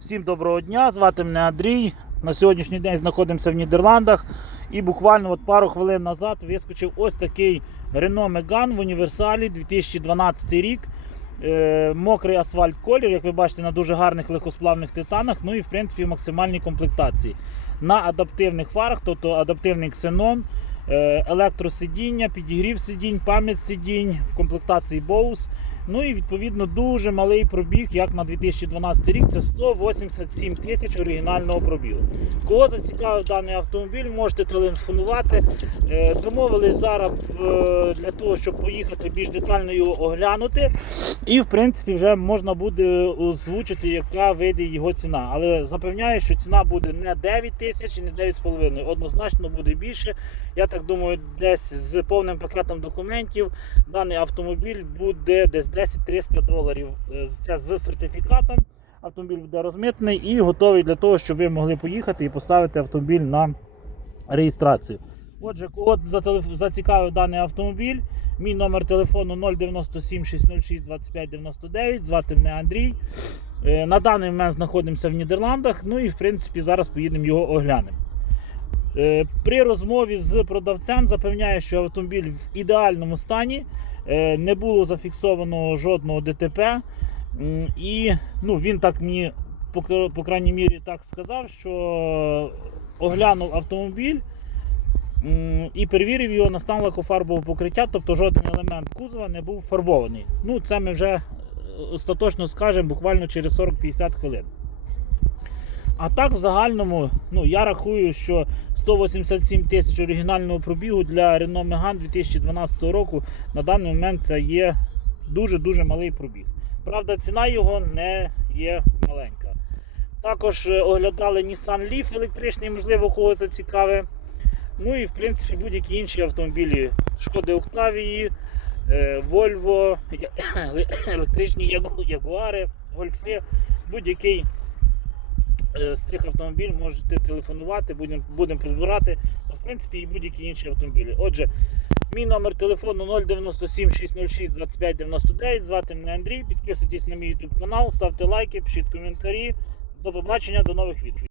Всім доброго дня, звати мене Андрій. На сьогоднішній день знаходимося в Нідерландах. І буквально от пару хвилин назад вискочив ось такий Renault Megane в універсалі 2012 рік. Е, мокрий асфальт колір, як ви бачите, на дуже гарних легкосплавних титанах. Ну і в принципі в максимальній комплектації. На адаптивних фарах, тобто адаптивний ксенон, е, електросидіння, підігрів сидінь, пам'ять сидінь в комплектації Bose. Ну і відповідно дуже малий пробіг, як на 2012 рік, це 187 тисяч оригінального пробігу. Кого зацікавив даний автомобіль, можете телефонувати. Е, Домовились зараз е, для того, щоб поїхати більш детально його оглянути. І в принципі вже можна буде озвучити, яка вийде його ціна. Але запевняю, що ціна буде не 9 тисяч і не 9,5. Однозначно буде більше. Я так думаю, десь з повним пакетом документів даний автомобіль буде десь 10-300 доларів. Це з сертифікатом. Автомобіль буде розмитний і готовий для того, щоб ви могли поїхати і поставити автомобіль на реєстрацію. Отже, кого зацікавив даний автомобіль, мій номер телефону 097 606 25 99, звати мене Андрій. Е, На даний момент знаходимося в Нідерландах, ну і в принципі зараз поїдемо його оглянемо. Е, При розмові з продавцем запевняю, що автомобіль в ідеальному стані, не було зафіксовано жодного ДТП. І ну, він так мені, по, по крайній мірі, так сказав, що оглянув автомобіль і перевірив його на стан лакофарбового покриття, тобто жоден елемент кузова не був фарбований. Ну, це ми вже е, остаточно скажемо буквально через 40-50 хвилин. А так, в загальному, ну, я рахую, що 187 тисяч оригінального пробігу для Renault Megane 2012 року на даний момент це є дуже-дуже малий пробіг. Правда, ціна його не є маленька. Також е, оглядали Nissan Leaf електричний, можливо, кого зацікавить. Ну і в принципі будь-які інші автомобілі Шкоди Октавії, е, Volvo, електричні Ягуари, Гольфи, будь-який з цих автомобілів можете телефонувати, будемо будемо підбирати. В принципі, і будь-які інші автомобілі. Отже, мій номер телефону 097 606 25 99. Звати мене Андрій. Підписуйтесь на мій YouTube канал, ставте лайки, пишіть коментарі. До побачення, до нових відео.